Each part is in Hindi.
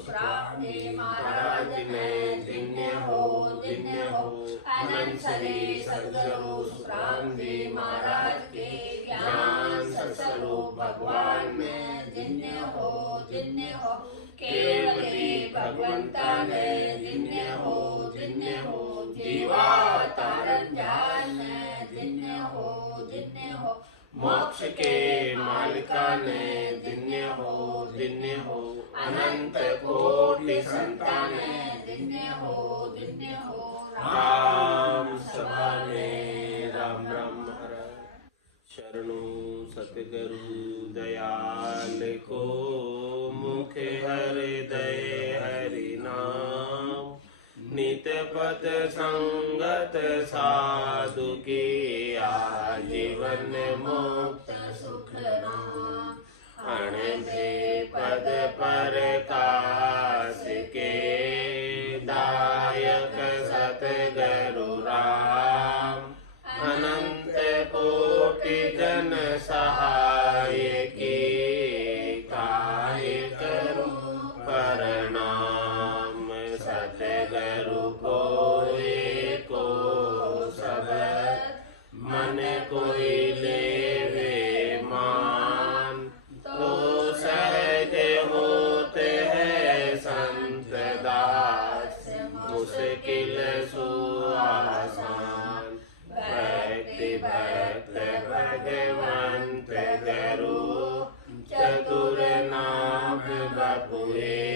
सुखराम जी महाराज ने धन्य हो अनंत सरे सद्गुरु सुखराम जी महाराज के ज्ञान स्वरूप भगवान ने धन्य हो केवली भगवंता ने धन्य हो जीवा तारण जान ने धन्य हो मोक्ष के मालिका ने धन्य हो अनंत कोटि संतान धन्य हो राम सभा में राम राम महाराज शरणु सतगुरु दयाल को मुख हृदय हरि नाम नित पद संगत साधु की आजीवन मुक्त सुख नाम अणभे पद पर काश के दायक सतगुरु राम अनंत कोटि जन सहाय की काहे करूं प्रणाम सतगुरु को एको सबद मन कोई लेवे मान तो सहज होते हैं संत दास मुश्किल सुआसान भक्ति भक्त भगवंत गुरु चतुर नाम बपुए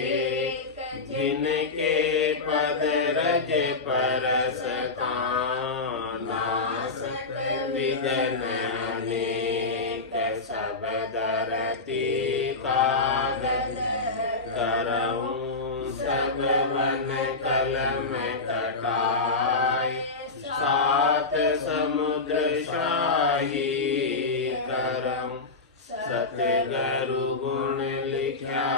जिनके पद रज परस नासक विघ्न अनेक सब दरती कागज करऊं सब वन कलम कटाई सात समुद्र शाही करम सतगुरु गुण लिखा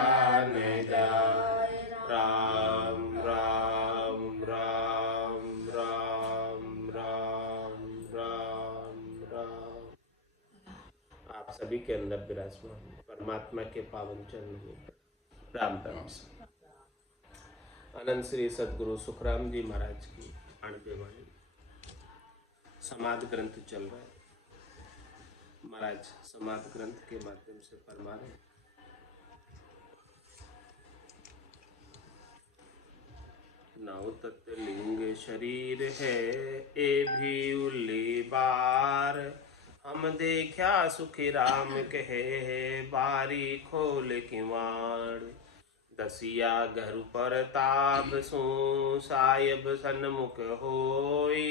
न जाय राम राम राम राम राम राम राम। आप सभी के अंदर विराजमान परमात्मा के पावन चरण में राम राम। अनंत श्री सद्गुरु सुखराम जी महाराज की 98 वाणी समाधि ग्रंथ चल रहा है। महाराज समाधि ग्रंथ के माध्यम से फरमा रहे हैं, नाउ तत्लिंग शरीर है ए भी उल्ली बार हम देखा सुखी राम कहे बारी खोल किवाड़ दसिया घर पर ताब सो सायब सन्मुख होय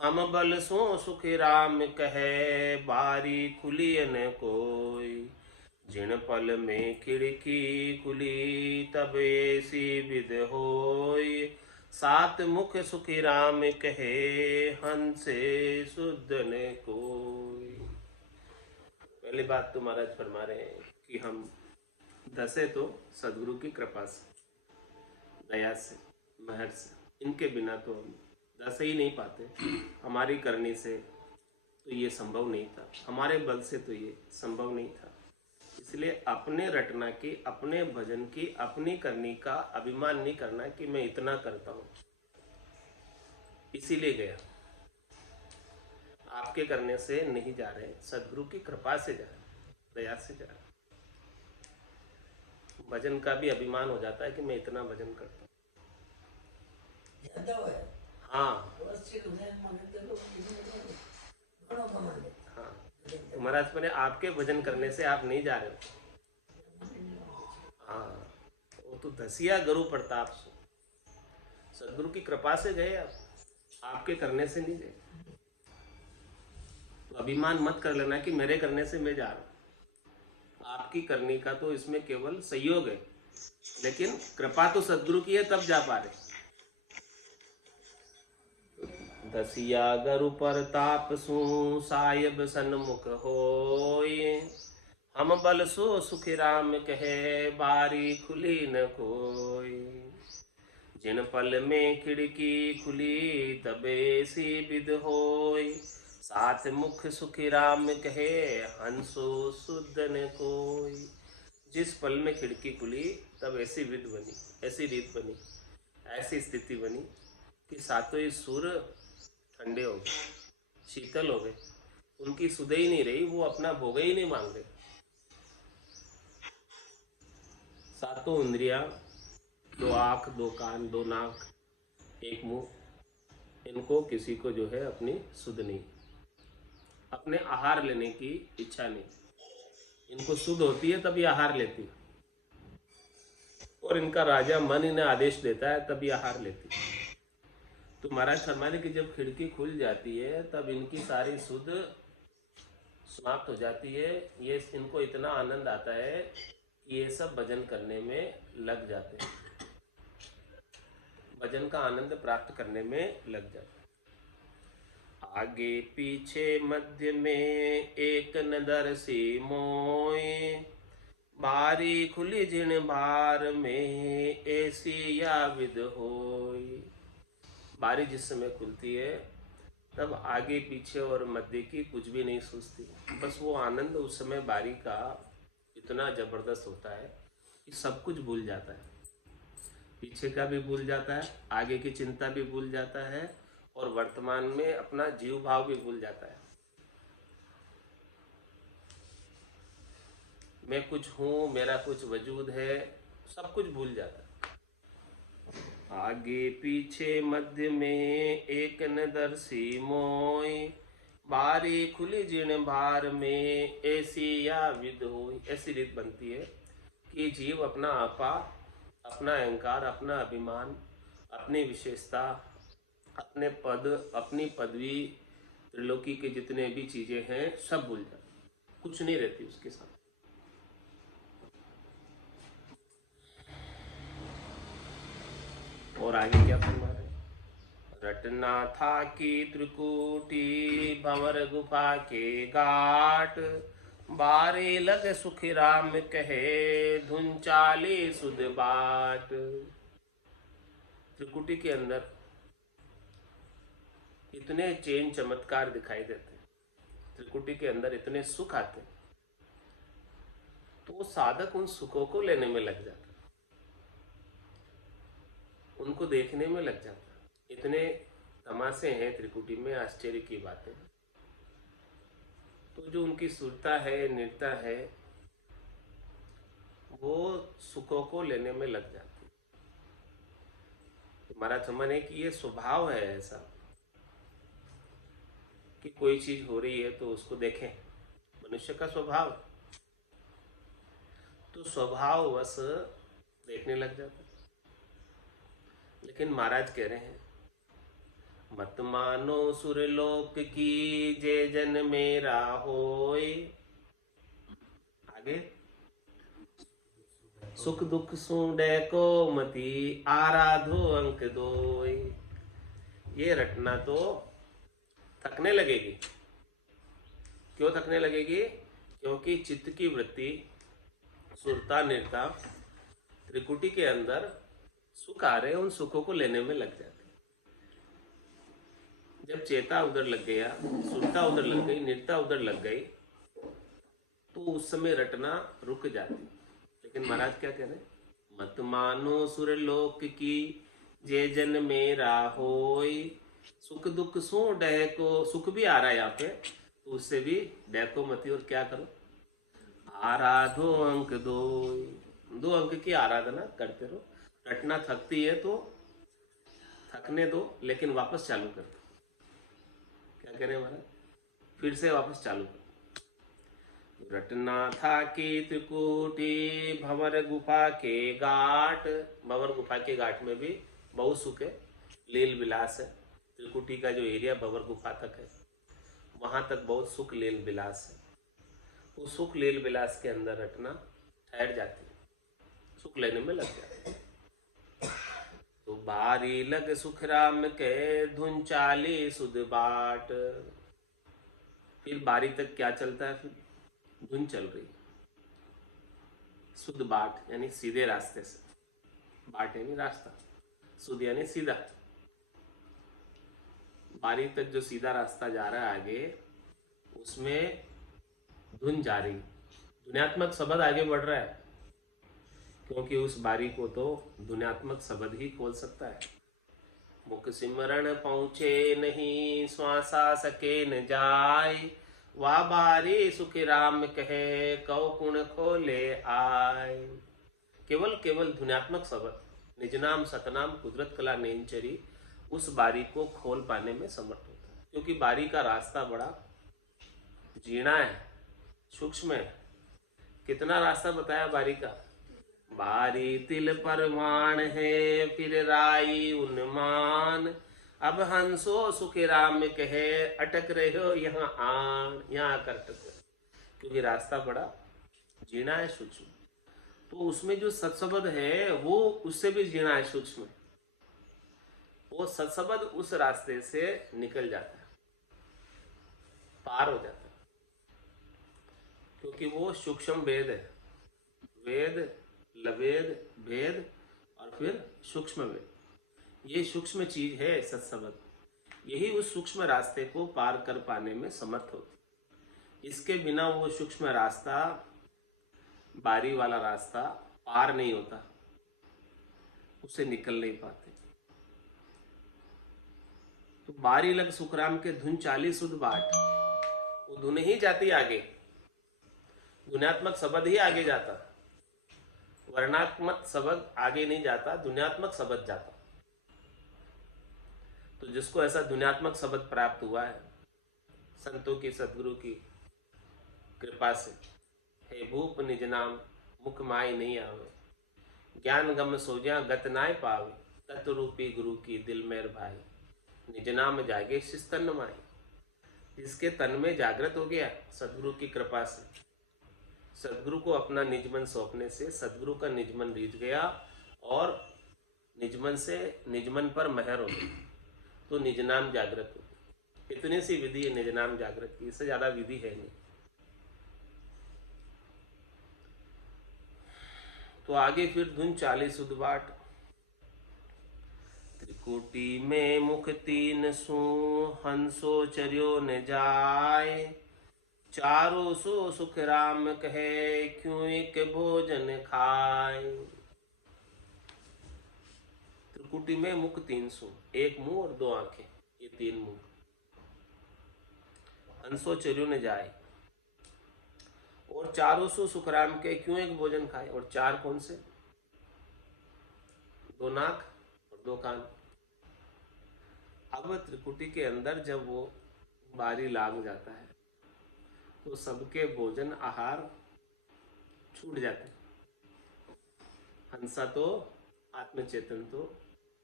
हम बल सो सुखी राम कहे बारी खुली न कोई जिन पल में खिड़की खुली तब ऐसी विध होय सात मुख सुखी राम कहे हंसे शुद्ध न कोई। पहली बात तो महाराज फरमा रहे हैं कि हम दसे तो सदगुरु की कृपा से दया से महर से, इनके बिना तो हम दस ही नहीं पाते। हमारी करनी से तो ये संभव नहीं था, हमारे बल से तो ये संभव नहीं था। इसलिए अपने रटना की, अपने भजन की, अपनी करनी का अभिमान नहीं करना कि मैं इतना करता हूं, इसीलिए गया। आपके करने से नहीं जा रहे, सदगुरु की कृपा से जा रहे, दया से जा रहे। भजन का भी अभिमान हो जाता है कि मैं इतना भजन करता हूं। हाँ हाँ, तो महाराज मैंने आपके भजन करने से आप नहीं जा रहे हो। हाँ, वो तो दसिया गुरु प्रताप से, सदगुरु की कृपा से गए आप, आपके करने से नहीं गए। तो अभिमान मत कर लेना कि मेरे करने से मैं जा रहा हूँ। आपकी करनी का तो इसमें केवल सहयोग है, लेकिन कृपा तो सदगुरु की है, तब जा पा रहे। दसिया गुरु प्रताप सु सायब सन्मुख होय हम बल सो सुखी राम कहे बारी खुली न कोई जिन पल में खिड़की खुली तबे सी विद होय सात मुख सुखी राम कहे हंसो शुद्ध न कोई जिस पल में खिड़की खुली तब ऐसी विध बनी, ऐसी रीत बनी, ऐसी स्थिति बनी कि सातों ही सुर ठंडे हो गए, शीतल हो गए। उनकी सुधे ही नहीं रही, वो अपना भोग ही नहीं मांग रहे। सातों इंद्रियां, दो आँख, दो कान, दो नाक, एक मुंह, इनको किसी को जो है अपनी सुध नहीं, अपने आहार लेने की इच्छा नहीं। इनको सुध होती है तभी आहार लेती है, और इनका राजा मन इन्हें आदेश देता है तभी आहार लेती है। तो महाराज फरमाने की जब खिड़की खुल जाती है तब इनकी सारी सुध समाप्त हो जाती है। ये इनको इतना आनंद आता है कि ये सब भजन करने में लग जाते हैं, भजन का आनंद प्राप्त करने में लग जाते हैं। आगे पीछे मध्य में एक नदर सी मोए, बारी खुली जिन बार में ऐसी या विद होई। बारी जिस समय खुलती है तब आगे पीछे और मध्य की कुछ भी नहीं सूझती, बस वो आनंद उस समय बारी का इतना जबरदस्त होता है कि सब कुछ भूल जाता है, पीछे का भी भूल जाता है, आगे की चिंता भी भूल जाता है, और वर्तमान में अपना जीव भाव भी भूल जाता है। मैं कुछ हूँ, मेरा कुछ वजूद है, सब कुछ भूल जाता है। आगे पीछे मध्य में एक नदर सी मोई, बारी खुली जिन बार में ऐसी या विद होई। ऐसी रीत बनती है कि जीव अपना आपा, अपना अहंकार, अपना अभिमान, अपनी विशेषता, अपने पद, अपनी पदवी, त्रिलोकी के जितने भी चीजें हैं सब भूल जाते, कुछ नहीं रहती उसके साथ। और आगे क्या फरमा रहे, रटना था कि त्रिकुटी भंवर गुफा के घाट, बारे लग सुख राम कहे धुन चाले सुध बाट। त्रिकुटी के अंदर इतने चेन चमत्कार दिखाई देते, त्रिकुटी के अंदर इतने सुख आते, तो साधक उन सुखों को लेने में लग जाता, उनको देखने में लग जाता। इतने तमाशे हैं त्रिकुटी में, आश्चर्य की बातें। तो जो उनकी सुरता है, निरता है, वो सुखों को लेने में लग जाती। तो महाराज समझे कि ये स्वभाव है ऐसा कि कोई चीज हो रही है तो उसको देखें, मनुष्य का स्वभाव। तो स्वभाव वश देखने लग जाता। लेकिन महाराज कह रहे हैं, मत मानो सुरलोक की जय जन मेरा होए। आगे, सुख दुख सुडे को मति आराधो अंक दोय। ये रटना तो थकने लगेगी। क्यों थकने लगेगी? क्योंकि चित्त की वृत्ति, सुरता, निरता, त्रिकुटी के अंदर सुख आ रहे, उन सुखों को लेने में लग जाते। जब चेता उधर लग गया, सुरता उधर लग गई, निरता उधर लग गई, तो उस समय रटना रुक जाती। लेकिन महाराज क्या कह रहे, मत मानो सुरलोक की जे जन मेरा होय। सुख दुख सो डह को, सुख भी आ रहा है यहाँ पे, तो उससे भी डह को मती, और क्या करो, आराधो अंक दो। 2 अंक की आराधना करते रहो। रटना थकती है तो थकने दो, लेकिन वापस चालू कर दो। क्या कह रहे हैं महाराज, फिर से वापस चालू कर। रटना था कि त्रिकुटी भंवर गुफा के घाट। भंवर गुफा के घाट में भी बहुत सुख है, लील विलास है। त्रिकुटी का जो एरिया भंवर गुफा तक है, वहां तक बहुत सुख लील विलास है। वो सुख लील विलास के अंदर रटना ठहर जाती है, सुख लेने में लग जाती है। तो बारी लग सुख राम के धुन चाली सुध बाट। फिर बारी तक क्या चलता है, फिर धुन चल रही, सुध बाट यानी सीधे रास्ते से, बाट यानी रास्ता, सुध यानी सीधा। बारी तक जो सीधा रास्ता जा रहा है आगे, उसमें धुन जा रही, ध्वन्यात्मक शब्द आगे बढ़ रहा है, क्योंकि उस बारी को तो ध्वन्यात्मक शब्द ही खोल सकता है। मुख सिमरण पहुँचे नहीं, श्वासा सके न जाय, वा बारी सुखी राम कहे, कौ कुण खोले आय। केवल केवल ध्वन्यात्मक शब्द निजनाम सतनाम कुदरत कला नेंचरी उस बारी को खोल पाने में समर्थ होता है। क्योंकि बारी का रास्ता बड़ा जीना है, सूक्ष्म है। कितना रास्ता बताया बारी का? बारी तिल परवान है, फिर राई उन्मान, अब हंसो सुखी राम कहे, अटक रहे हो यहाँ आन, यहाँ आकर अटक रहे। क्योंकि रास्ता बड़ा जीना है, सूक्ष्म। तो उसमें जो सत्सबद है वो उससे भी जीना है, सूक्ष्म है। वो सत्सबद उस रास्ते से निकल जाता है, पार हो जाता है। क्योंकि वो सूक्ष्म वेद है। वेद, लवेद, भेद और फिर सूक्ष्म वेद। ये सूक्ष्म चीज है सत्सबद। यही उस सूक्ष्म रास्ते को पार कर पाने में समर्थ होती। इसके बिना वो सूक्ष्म रास्ता, बारी वाला रास्ता पार नहीं होता, उसे निकल नहीं पाते। तो बारी लग सुखराम के धुन 40 सुध बाट, वो धुन ही जाती आगे, ध्वन्यात्मक शब्द ही आगे जाता, वर्णात्मक शब्द आगे नहीं जाता, ध्वन्यात्मक शब्द जाता। तो जिसको ऐसा ध्वन्यात्मक शब्द प्राप्त हुआ है संतों की, सदगुरु की कृपा से, हे भूप निज नाम मुख माय नहीं आवे, ज्ञान गम सोजा गत नाय पावे, तत्व रूपी गुरु की दिल मेर भाई, निज नाम जागे शिस्तन माई। जिसके तन में जागृत हो गया सदगुरु की कृपा से, सदगुरु को अपना निजमन सौंपने से सदगुरु का निजमन रीझ गया और निजमन से निजमन पर मेहर हो गई, तो निजनाम जागृत हो गई। इतनी सी विधि है निजनाम जागृत की, इससे ज्यादा विधि है नहीं। तो आगे फिर धुन 40 उद्वाट, त्रिकुटी में मुख तीन सू, हंसो चर्यो न जाय, चारों सो सुख राम कहे, क्यों एक भोजन खाय। त्रिकुटी में मुख तीन सू, एक मुंह और दो आंखें, ये तीन मुंह। हंसो चर्यो न जाए, और चारों सो सुखराम के, क्यों एक भोजन खाए। और चार कौन से? दो नाक और दो कान। अब त्रिकुटी के अंदर जब वो बारी लाग जाता है तो सबके भोजन आहार छूट जाते हैं। हंसा तो, आत्मचेतन तो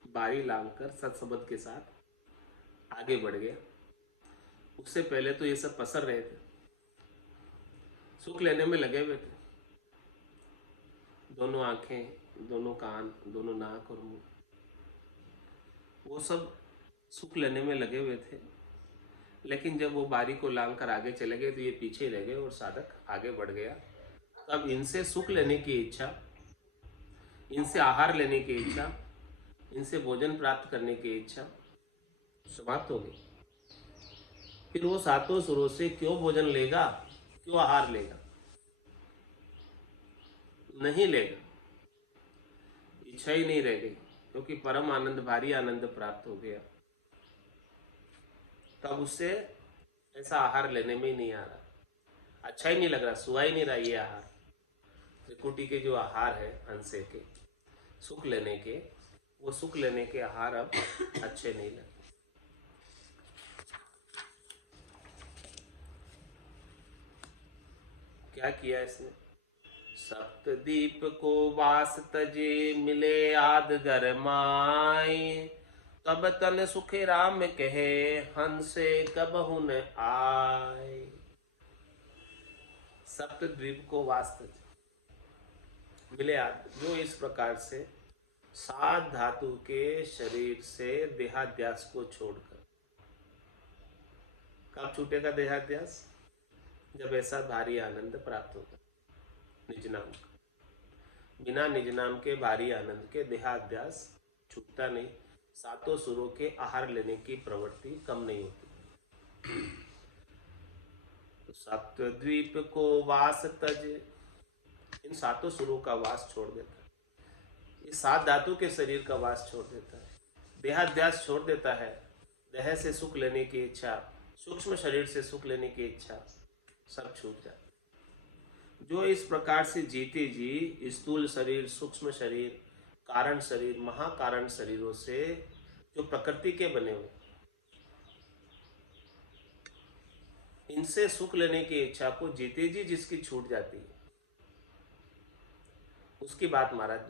बारी लांघकर सत्सबद के साथ आगे बढ़ गया। उससे पहले तो ये सब पसर रहे थे, सुख लेने में लगे हुए थे। दोनों आंखें, दोनों कान, दोनों नाक और मुंह, वो सब सुख लेने में लगे हुए थे। लेकिन जब वो बारी को लांघ कर आगे चले गए तो ये पीछे रह गए और साधक आगे बढ़ गया। तब इनसे सुख लेने की इच्छा, इनसे आहार लेने की इच्छा, इनसे भोजन प्राप्त करने की इच्छा समाप्त हो गई। फिर वो सातों सुरों से क्यों भोजन लेगा, क्यों आहार लेगा? नहीं लेगा, इच्छा ही नहीं रह गई, क्योंकि परम आनंद, भारी आनंद प्राप्त हो गया। तब उससे ऐसा आहार लेने में ही नहीं आ रहा, अच्छा ही नहीं लग रहा, सुहा ही नहीं रहा ये आहार। त्रिकुटी के जो आहार है हंसे के, सुख लेने के, वो सुख लेने के आहार अब अच्छे नहीं लगते। क्या किया इसने? सप्तदीप को वास तजे, मिले आद गरमाए, तब तन सुखे राम कहे, हंसे कब हुन आए। सप्तद्वीप को वास तजे, मिले आद, जो इस प्रकार से 7 धातु के शरीर से देहाध्यास को छोड़कर, कब छूटेगा देहाध्यास? जब ऐसा भारी आनंद प्राप्त होगा निज नाम का। बिना निज नाम के भारी आनंद के देहाध्यास छूटता नहीं, सातों सुरों के आहार लेने की प्रवृत्ति कम नहीं होती। तो सप्तद्वीप को वास तज, इन सातों सुरों का वास छोड़ देता है। ये 7 धातु के शरीर का वास छोड़ देता है, देहाध्यास छोड़ देता है, देह से सुख लेने की इच्छा, सूक्ष्म शरीर से सुख लेने की इच्छा सब छूट जाती। जो इस प्रकार से जीते जी स्थूल शरीर, सूक्ष्म शरीर, कारण शरीर, महाकारण शरीरों से जो प्रकृति के बने हुए, इनसे सुख लेने की इच्छा को जीते जी जिसकी छूट जाती है, उसकी बात महाराज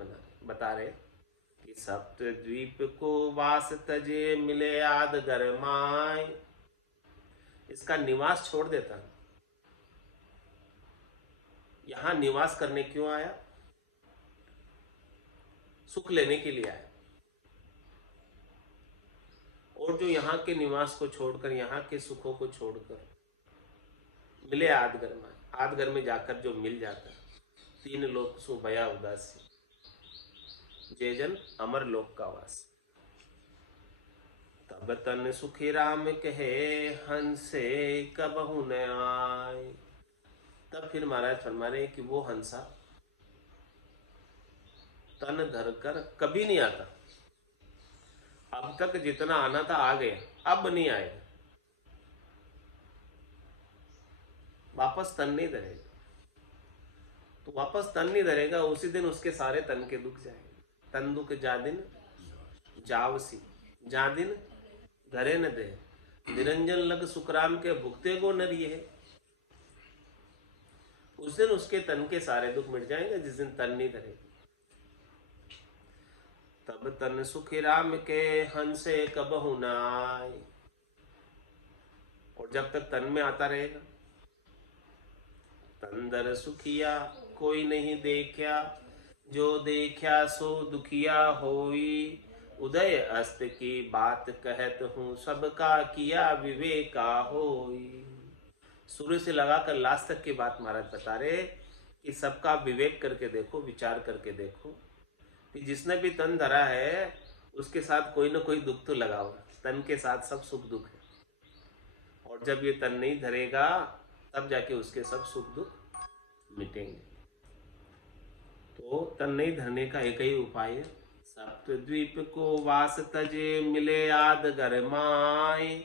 बता रहे कि सप्त द्वीप को वास तजे मिले आद गरमाए। इसका निवास छोड़ देता है। यहां निवास करने क्यों आया? सुख लेने के लिए आया। और जो यहाँ के निवास को छोड़कर, यहाँ के सुखों को छोड़कर मिले आदगर में, आदगर में जाकर जो मिल जाता है, 3 लोक सु भया उदासी, जय जन अमर लोक का वास। तब तन सुखी राम कहे हंसे कबहु न आए। तब फिर महाराज फरमा रहे कि वो हंसा तन धरकर कभी नहीं आता। अब तक जितना आना था आ गया, अब नहीं आएगा, वापस तन नहीं धरेगा। तो वापस तन नहीं धरेगा, उसी दिन उसके सारे तन के दुख जाएंगे। तन दुख जा दिन जावसी, जा दिन धरे न दे, निरंजन लग सुखराम के भुगते को नरिये है। उस दिन उसके तन के सारे दुख मिट जाएंगे, जिस दिन तन नहीं धरेगा। तब तन सुखी राम के हंसे कबहु न आए। और जब तक तन में आता रहेगा, तंदर सुखिया कोई नहीं देखा, जो देखा सो दुखिया होई। उदय अस्त की बात कहत हूँ, सबका किया विवेका होई। शुरू से लगाकर लास्ट तक की बात महाराज बता रहे कि सबका विवेक करके देखो, विचार करके देखो कि जिसने भी तन धरा है उसके साथ कोई ना कोई दुख तो लगा होगा। तन के साथ सब सुख दुख है, और जब ये तन नहीं धरेगा तब जाके उसके सब सुख दुख मिटेंगे। तो तन नहीं धरने का एक ही उपाय है, सप्तद्वीप को वास तजे मिले आद घर माए।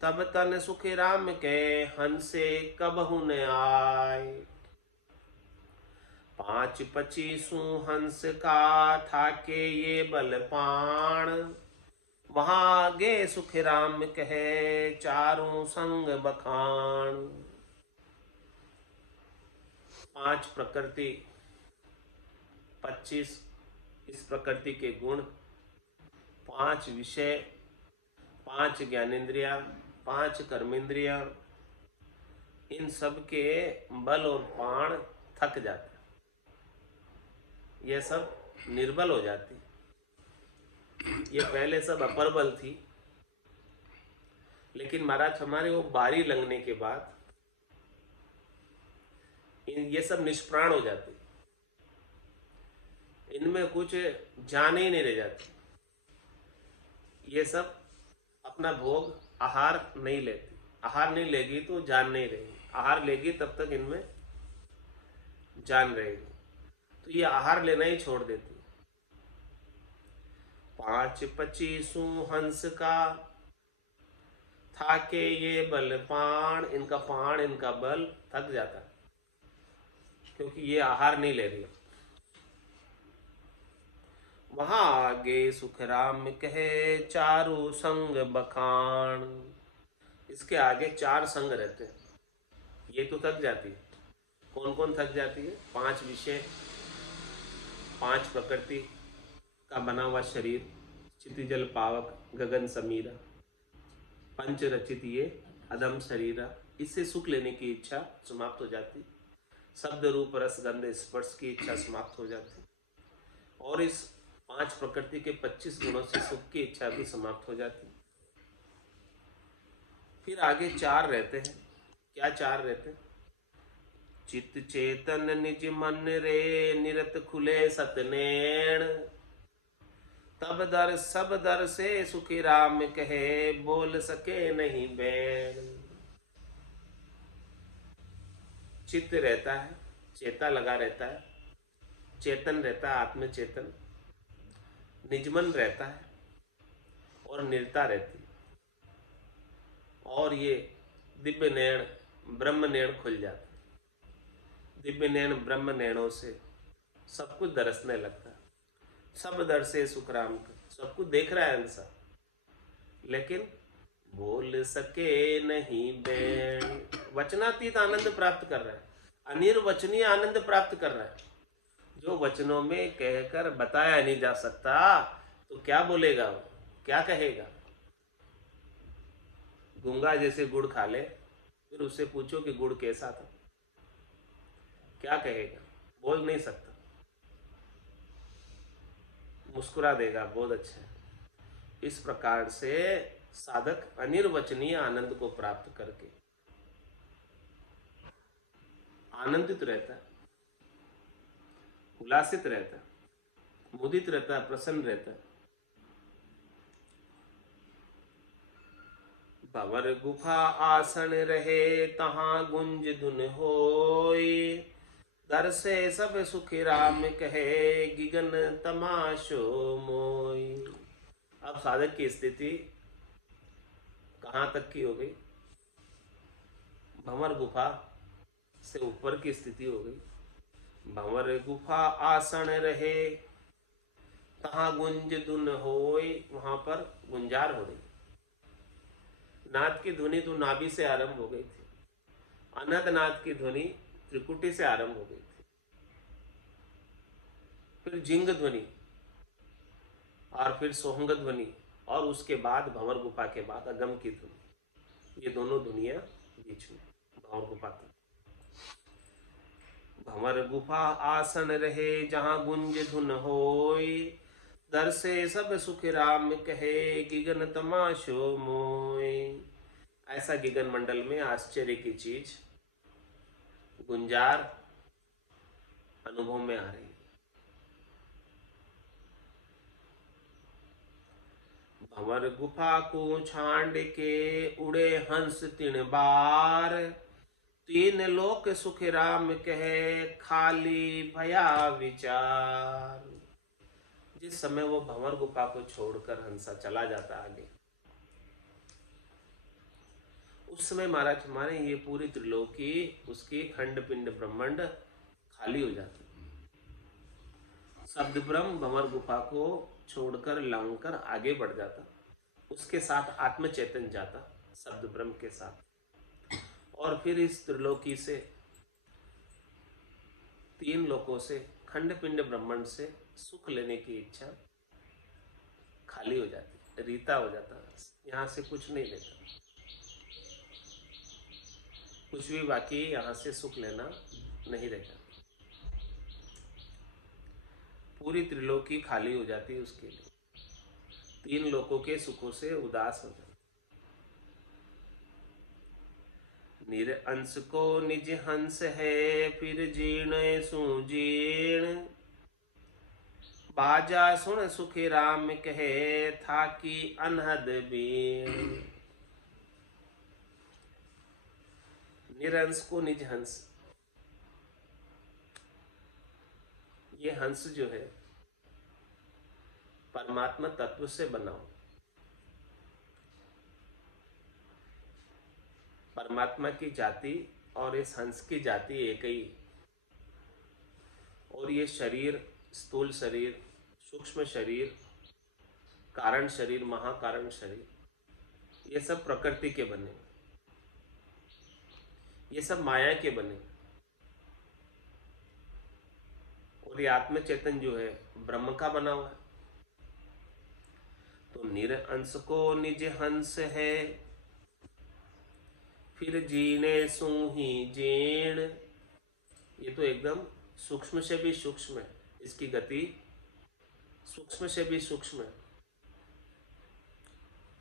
तब तन सुख राम के हंसे कबहु न आए। 5 25 हंस का थाके ये बलपाण, वहां गे सुख राम कहे चारों संग बखान। 5 प्रकृति, 25 इस प्रकृति के गुण, 5 विषय, 5 ज्ञानेन्द्रिया, 5 कर्मेंद्रिया, इन सब के बल और पाण थक जाते, ये सब निर्बल हो जाती। ये पहले सब अपर बल थी, लेकिन महाराज हमारे वो बारी लगने के बाद ये सब निष्प्राण हो जाती, इनमें कुछ जान ही नहीं रह जाती। ये सब अपना भोग आहार नहीं लेती, आहार नहीं लेगी तो जान नहीं रहेगी, आहार लेगी तब तक इनमें जान रहेगी, तो ये आहार लेना ही छोड़ देती। 5 25 हंस का थाके ये बल पाण, इनका पाण, इनका बल थक जाता क्योंकि ये आहार नहीं ले रही। वहां आगे सुख राम कहे चारों संग बखान। इसके आगे 4 संग रहते हैं, ये तो थक जाती है। कौन कौन थक जाती है? 5 विषय, 5 प्रकृति का बना हुआ शरीर, क्षितिजल पावक गगन समीरा, पंच रचित ये अधम शरीरा, इससे सुख लेने की इच्छा समाप्त हो जाती। शब्द रूप रस गंध स्पर्श की इच्छा समाप्त हो जाती, और इस 5 प्रकृति के 25 गुणों से सुख की इच्छा भी समाप्त हो जाती। फिर आगे 4 रहते हैं। क्या 4 रहते हैं? चित्त चेतन निज मन रे निरत खुले सतनेण, तब दर सब दर से सुखी राम कहे बोल सके नहीं बैण। चित्त रहता है, चेता लगा रहता है, चेतन रहता है, आत्म चेतन, निजमन रहता है और निर्ता रहती है, और ये दिव्य नयन ब्रह्म नयन खुल जाता है। दिव्य नयन ब्रह्म नयनों से सब कुछ दरसने लगता है। सब दरसे सुख राम का, सब कुछ देख रहा है इंसान, लेकिन बोल सके नहीं बैण। वचनातीत आनंद प्राप्त कर रहा है, अनिर्वचनीय आनंद प्राप्त कर रहा है, जो वचनों में कहकर बताया नहीं जा सकता। तो क्या बोलेगा वो, क्या कहेगा? गूंगा जैसे गुड़ खा ले, फिर उससे पूछो कि गुड़ कैसा था, क्या कहेगा? बोल नहीं सकता, मुस्कुरा देगा, बहुत अच्छा है। इस प्रकार से साधक अनिर्वचनीय आनंद को प्राप्त करके आनंदित रहता है, उल्लासित रहता है, मुदित रहता है, प्रसन्न रहता है। भंवर गुफा आसन रहे, तहां गुंज धुन होय। दर से सब सुखी राम कहे, गिगन तमाशो मोय। अब साधक की स्थिति कहाँ तक की हो गई? भंवर गुफा से ऊपर की स्थिति हो गई। भंवर गुफा आसन रहे, तहां गुंज धुन होय। वहां पर गुंजार हो रही, नाद की ध्वनि तो नाभि से आरंभ हो गई थी, अनंत नाद की ध्वनि त्रिकुटी से आरंभ हो गई थी, फिर जिंग ध्वनि और फिर सोहंग ध्वनि, और उसके बाद भंवर गुफा के बाद अगम की ध्वनि। ये दोनों ध्वनियां बीच में भंवर गुफा की। भंवर गुफा आसन रहे, जहां गुंज धुन होय। दर से सब सुख राम कहे, गिगन तमाशो मोय। ऐसा गिगन मंडल में आश्चर्य की चीज गुंजार अनुभव में आ रही। भंवर गुफा को छांड के, उड़े हंस तीन बार। तीन लोक सुख राम कहे, खाली भया विचार। जिस समय वो भंवर गुफा को छोड़कर हंसा चला जाता आगे, उस समय महाराज हमारे ये पूरी त्रिलोकी, उसकी खंड पिंड ब्रह्मांड खाली हो जाती। शब्द ब्रह्म भंवर गुफा को छोड़कर लांघकर आगे बढ़ जाता, उसके साथ आत्म चैतन्य जाता शब्द ब्रह्म के साथ, और फिर इस त्रिलोकी से, तीन लोकों से, खंड पिंड ब्रह्मांड से सुख लेने की इच्छा खाली हो जाती, रीता हो जाता। यहाँ से कुछ नहीं लेता, कुछ भी बाकी यहाँ से सुख लेना नहीं रहता। पूरी त्रिलोकी खाली हो जाती है उसके लिए, तीन लोकों के सुखों से उदास हो जाता। निरअंश को निज हंस है, फिर जीर्ण सुजीर्ण। बाजा सुन सुखी राम कहे, था कि अनहद बीण। निरंश को निज हंस, ये हंस जो है परमात्मा तत्व से बना हो। परमात्मा की जाति और इस हंस की जाति एक ही, और ये शरीर, स्थूल शरीर, सूक्ष्म शरीर, कारण शरीर, महाकारण शरीर, ये सब प्रकृति के बने, ये सब माया के बने, और ये आत्म चेतन जो है ब्रह्म का बना हुआ है। तो निरअंश को निज हंस है, फिर जीने सू ही जीण। ये तो एकदम सूक्ष्म से भी सूक्ष्म है, इसकी गति सूक्ष्म से भी सूक्ष्म है,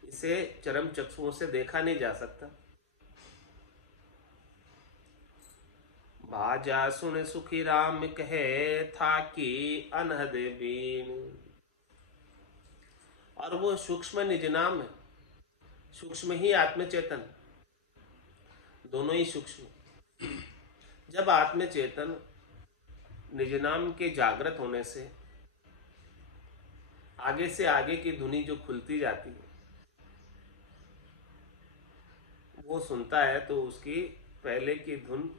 इसे चरम चक्षुओं से देखा नहीं जा सकता। बाजा सुन सुखी राम कहे, था कि अनहद बीन। और वो सूक्ष्म निज नाम है, सूक्ष्म ही आत्मचेतन, दोनों ही सूक्ष्म। जब आत्मचेतन निज नाम के जागृत होने से आगे से आगे की धुनी जो खुलती जाती है वो सुनता है तो उसकी पहले की धुन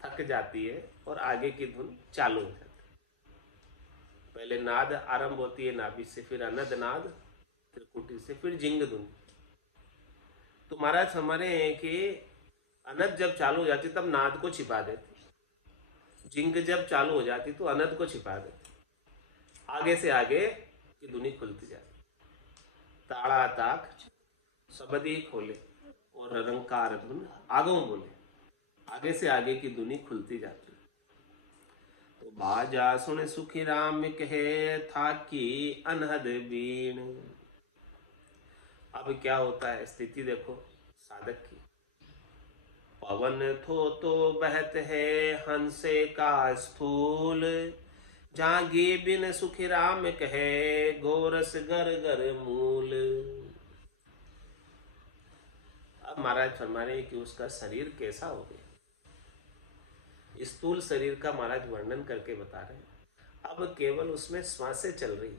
थक जाती है और आगे की धुन चालू हो जाती है। पहले नाद आरंभ होती है नाभि से, फिर अनद नाद, त्रिकुटी से, फिर जिंग धुन। तो महाराज हमारे हैं कि अनद जब चालू हो जाती तब नाद को छिपा देती, जिंग जब चालू हो जाती तो अनद को छिपा देती, आगे से आगे की धुनी खुलती जाती। ताड़ा ताक सबदी खोले और रंकार धुन आगों बोले, आगे से आगे की धुनी खुलती जाती। तो बाजा सुन सुखी राम कहे था कि अनहद बीण। अब क्या होता है, स्थिति देखो साधक की। पवन थो तो बहत है हंसे का स्थूल, जागे बिन सुखी राम कहे गोरस गर गर मूल। अब महाराज फरमाने कि उसका शरीर कैसा हो गया, स्थूल शरीर का महाराज वर्णन करके बता रहे हैं। अब केवल उसमें श्वासें चल रही,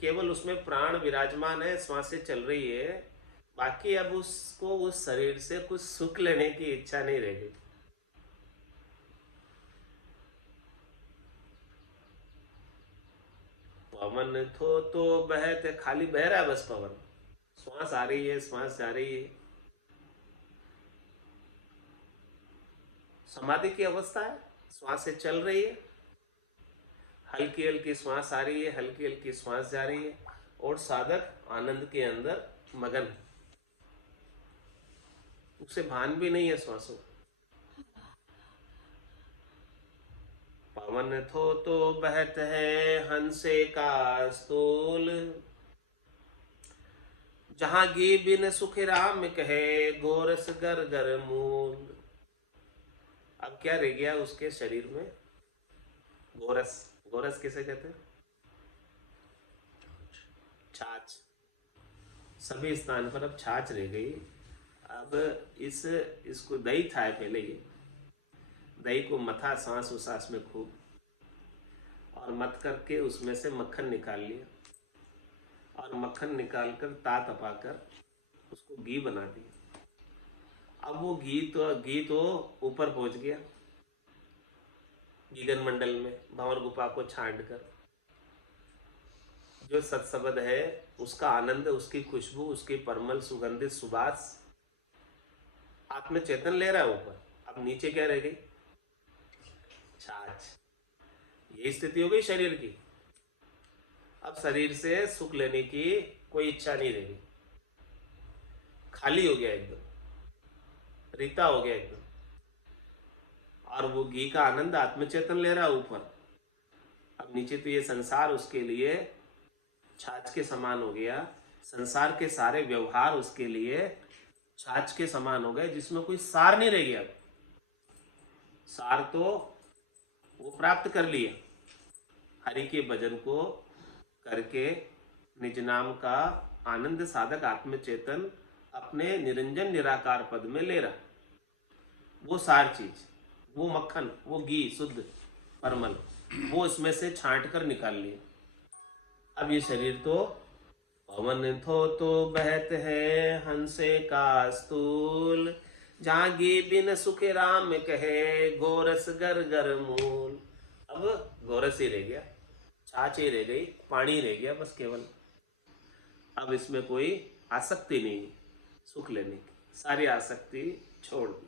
केवल उसमें प्राण विराजमान है, श्वासें चल रही है, बाकी अब उसको उस शरीर से कुछ सुख लेने की इच्छा नहीं रह गई। पवन थो तो बहत, खाली बह रहा है बस पवन, श्वास आ रही है श्वास जा रही है। समाधि की अवस्था है, श्वासें चल रही है, हल्की हल्की श्वास आ रही है, हल्की हल्की श्वास जा रही है, और साधक आनंद के अंदर मगन, उसे भान भी नहीं है श्वासों। पवन थो तो बहत है हंसे का स्थूल, जहां गी बिन सुख राम कहे गोरस गर गर मूल। अब क्या रह गया उसके शरीर में, गोरस। गोरस किसे कहते हैं, छाछ। सभी स्थान पर अब छाछ रह गई। अब इसको दही था पहले, ये दही को मथा सांस उसास में खूब, और मथ करके उसमें से मक्खन निकाल लिया, और मक्खन निकालकर ता तपाकर उसको घी बना दिया। अब वो घी तो ऊपर पहुंच गया गीगन मंडल में, भंवर गुफा को छांट कर। जो सत्सबद है उसका आनंद, उसकी खुशबू, उसकी परमल सुगंधित सुबास आत्म चेतन ले रहा है ऊपर। अब नीचे क्या रह गई, छाछ। ये स्थिति हो गई शरीर की। अब शरीर से सुख लेने की कोई इच्छा नहीं रही, खाली हो गया एकदम, रीता हो गया एकदम, और वो घी का आनंद आत्मचेतन ले रहा है ऊपर। अब नीचे तो ये संसार उसके लिए छाछ के समान हो गया, संसार के सारे व्यवहार उसके लिए छाछ के समान हो गए, जिसमें कोई सार नहीं रह गया। सार तो वो प्राप्त कर लिया, हरि के भजन को करके निज नाम का आनंद साधक आत्मचेतन अपने निरंजन निराकार पद में ले रहा। वो सार चीज, वो मक्खन, वो घी शुद्ध परमल, वो इसमें से छांट कर निकाल लिया। अब ये शरीर तो पवन थो तो बहत है हंसे का स्थूल, जागे बिन सुख राम कहे गोरस गर गर मूल। अब गोरस ही रह गया, छाछ ही रह गई, पानी रह गया बस केवल। अब इसमें कोई आसक्ति नहीं, सुख लेने की सारी आसक्ति छोड़ दी।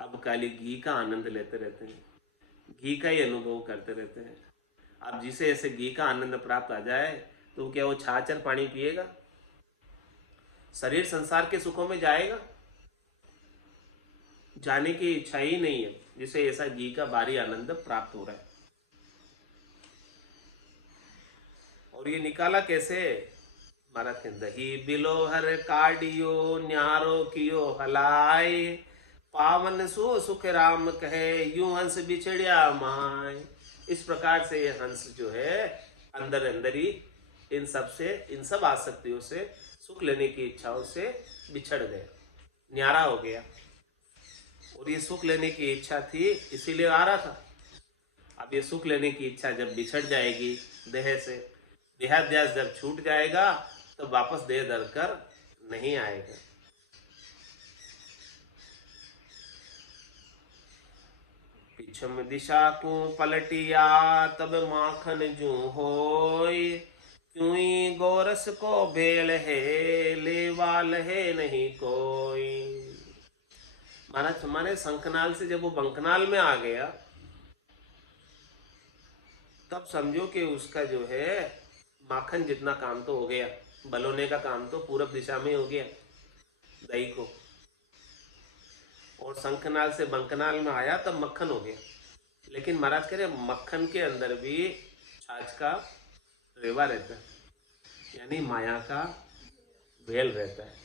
अब खाली घी का आनंद लेते रहते हैं, घी का ही अनुभव करते रहते हैं। अब जिसे ऐसे घी का आनंद प्राप्त आ जाए तो क्या वो छाछ और पानी पिएगा? शरीर संसार के सुखों में जाएगा? जाने की इच्छा ही नहीं है, जिसे ऐसा घी का भारी आनंद प्राप्त हो रहा है। और ये निकाला कैसे? महाराज के दही बिलो हर काडियो न्यारो कियो हलाए, पावन सो सुख राम कहे यूं हंस बिछड़िया माय। इस प्रकार से ये हंस जो है अंदर अंदर ही इन सब आसक्तियों से, सुख लेने की इच्छाओं से बिछड़ गया, न्यारा हो गया। और ये सुख लेने की इच्छा थी इसीलिए आ रहा था, अब ये सुख लेने की इच्छा जब बिछड़ जाएगी देह से, देहाध्यास जब छूट जाएगा तो वापस देह धर कर नहीं आएगा। पिछम दिशा को पलटिया तब माखन जू होय, क्यों गोरस को भेल है लेवाल है नहीं कोई। महाराज हमारे शंखनाल से जब वो बंकनाल में आ गया तब समझो कि उसका जो है माखन जितना काम तो हो गया, बलोने का काम तो पूरब दिशा में हो गया दही को, और शंखनाल से बंकनाल में आया तब मक्खन हो गया। लेकिन महाराज कह रहे मक्खन के अंदर भी छाछ का रेवा रहता है, यानी माया का भेल रहता है।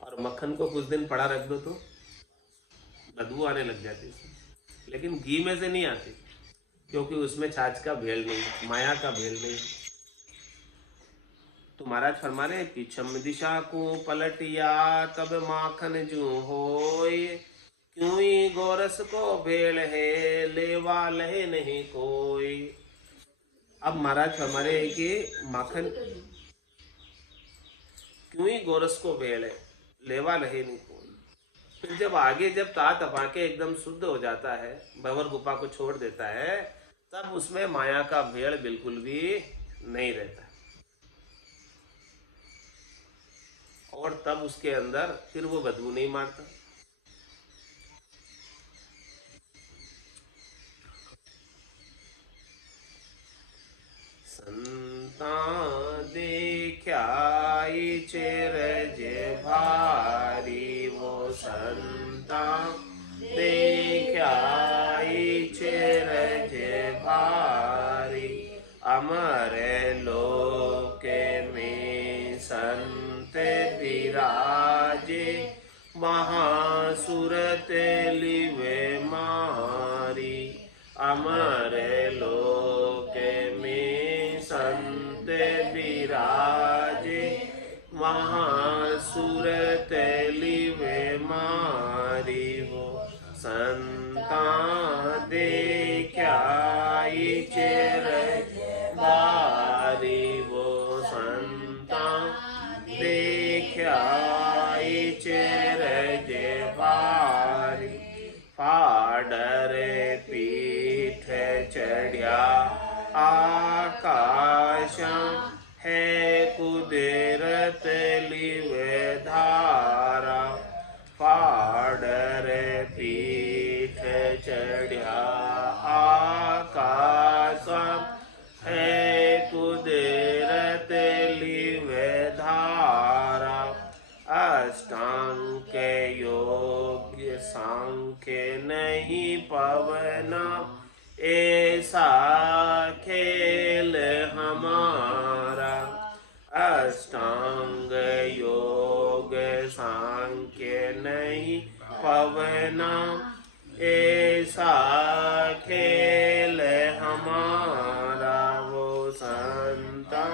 और मक्खन को कुछ दिन पड़ा रख दो तो बदबू आने लग जाती है, लेकिन घी में से नहीं आती, क्योंकि उसमें छाछ का भेल नहीं, माया का भेल नहीं। तो महाराज फरमा रहे पीछम दिशा को पलटिया तब माखन जू होय, क्यों गोरस को भेल है लेवाल है नहीं कोई। अब महाराज फरमा रहे कि माखन क्यों ही गोरस को भेल है लेवाल है नहीं कोई। फिर जब आगे जब ता तपा के एकदम शुद्ध हो जाता है, भंवर गुफा को छोड़ देता है, तब उसमें माया का भेड़ बिल्कुल भी नहीं रहता, और तब उसके अंदर फिर वो बदबू नहीं मारता। संता देख्याई चेरज भारी, वो संता देख्याई चेरज भारी, अमर लोक में संत विराजे, महासुरत लिवे मारी। अमर लोक में संत विराजे, महासुरत लिवे मारी, वो संता देख्याई चेरज भारी, वो संता देख्याई चेरज भारी। फाडर पीठ चढ़िया आकाश, है कुदरत लिवे धारा। फाडर पीठ चढ़िया आकाश, है कुदरत लिवे धारा। अष्टांग योग्य सांख्य नहीं पवना, ऐसा खेल हमारा। अष्टांग योग सांख्य नहीं पवना, ऐसा खेल हमारा। वो संता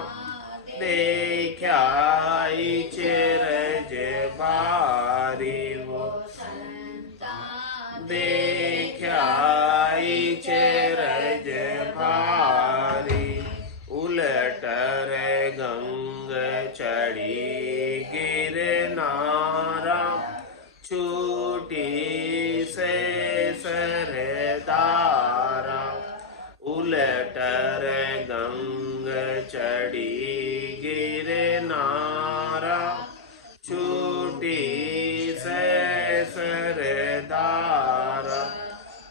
देख्याई चेरज भारी, वो देख्याई चेरज भारी। उलटर गंग चढ़ी गिरनारा, छूटी से सरदारा। उलटर गंग चढ़ी गिरनारा, छूटी से सरदारा।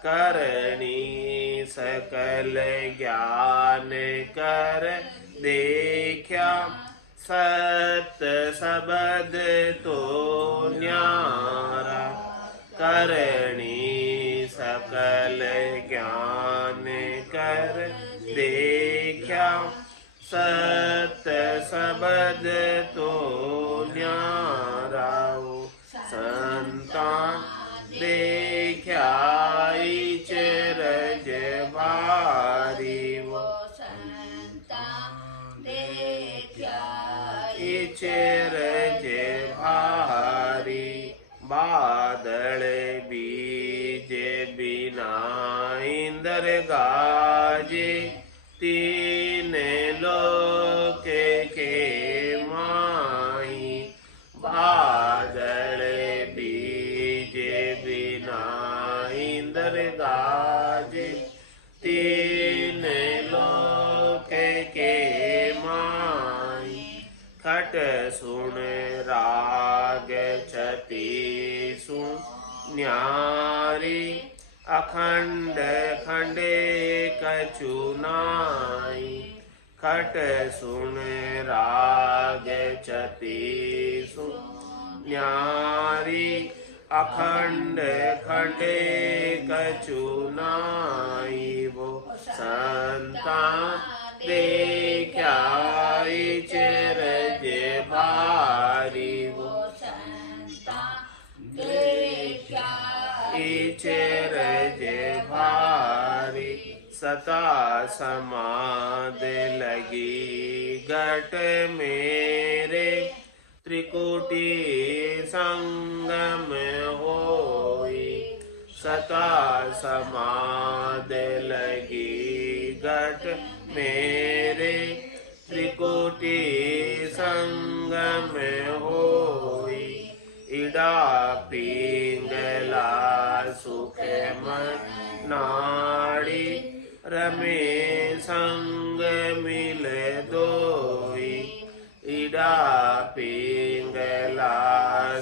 करणी सकल ज्ञान कर देखा, सत सबद तो न्यारा। करणी सकल ज्ञान कर देखा, सत सबद तो न्यारा। संता देख्याई चेरज भारी, वो संता देख्याई चेरज भारी। बादल बीज बिना इंद्र विराजे तीन लोक के माई बादल बीजे बिना इंद्र गाजे तीन लोक के माई खट सुन राग छति सुन न्यारी अखंड खंडे कछु नाई खट सुन राग छति सुन न्यारी अखंड खंडे कछु नाई वो संता देखा चरज भारी वो संता देखा चरज भारी सता समाध लगी घट मेरे त्रिकुटी संगम होई सता समाध लगी घट मेरे त्रिकुटी संगम होई इडा पिंगला सुख नाड़ी रमे संग मिल दोई इडा पिंगला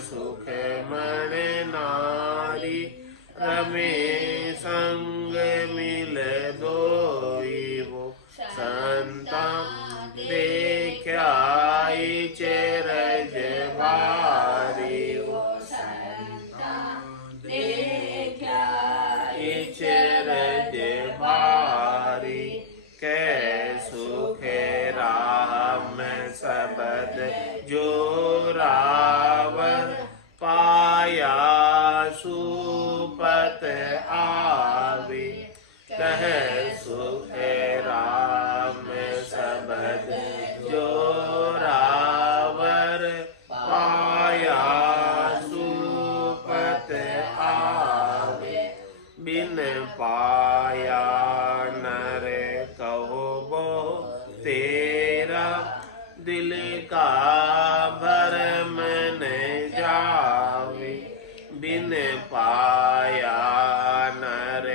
सुख मन नारी रमे संग मिल दोई वो संता देख्याई चरज भारी वो संता देख्याई चरज भारी कै सुख राम सबद जोरावर पाया सुपत आवे कह सुख राम सबद जोरावर पाया सुपत आवे बिन पाया नर कहो बो तेरा दिल का भरम न जावे बिन पाया नर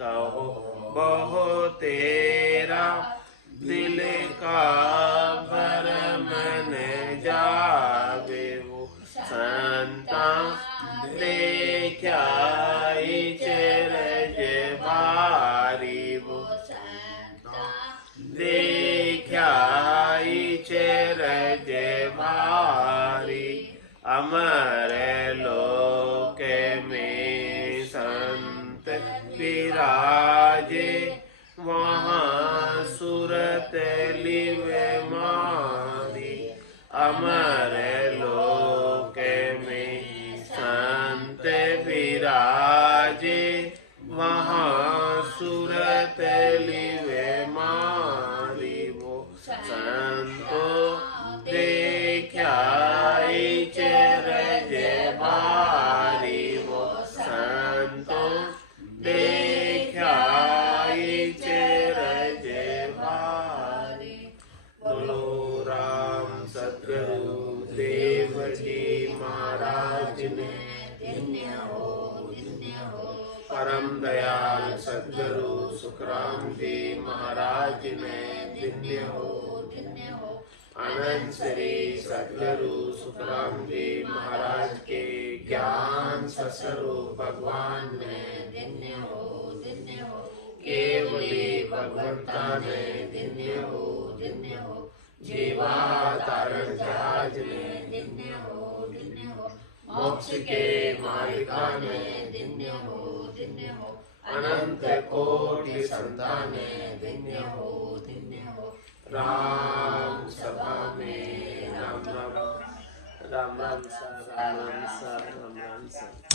कहो बहु तेरा दिल का भरम न जावे वो संता देखा चरज भारी वो संता देखा चरज भारी अमर लोक में संत विराजे वहाँ सुरत लिव मारी अमर लोक में संत विराजे वहाँ सुरत लिव मारी वो संतो देखा चरज भारी वो संतो देखा चरज भारी बोलो राम सतगुरु देव जी महाराज ने धन्य हो परम दयाल सतगुरु सुखराम जी महाराज ने धन्य हो आनंद श्री सतगुरु सुखराम जी महाराज के ज्ञान स्वस्वरूप भगवान ने धन्य हो केवली भगवंता ने धन्य हो जीवा तारण जहाज ने धन्य हो मोक्ष के मालिका ने धन्य हो अनंत कोटि संताने धन्य हो राम सभा में राम राम सा राम राम सा राम राम सा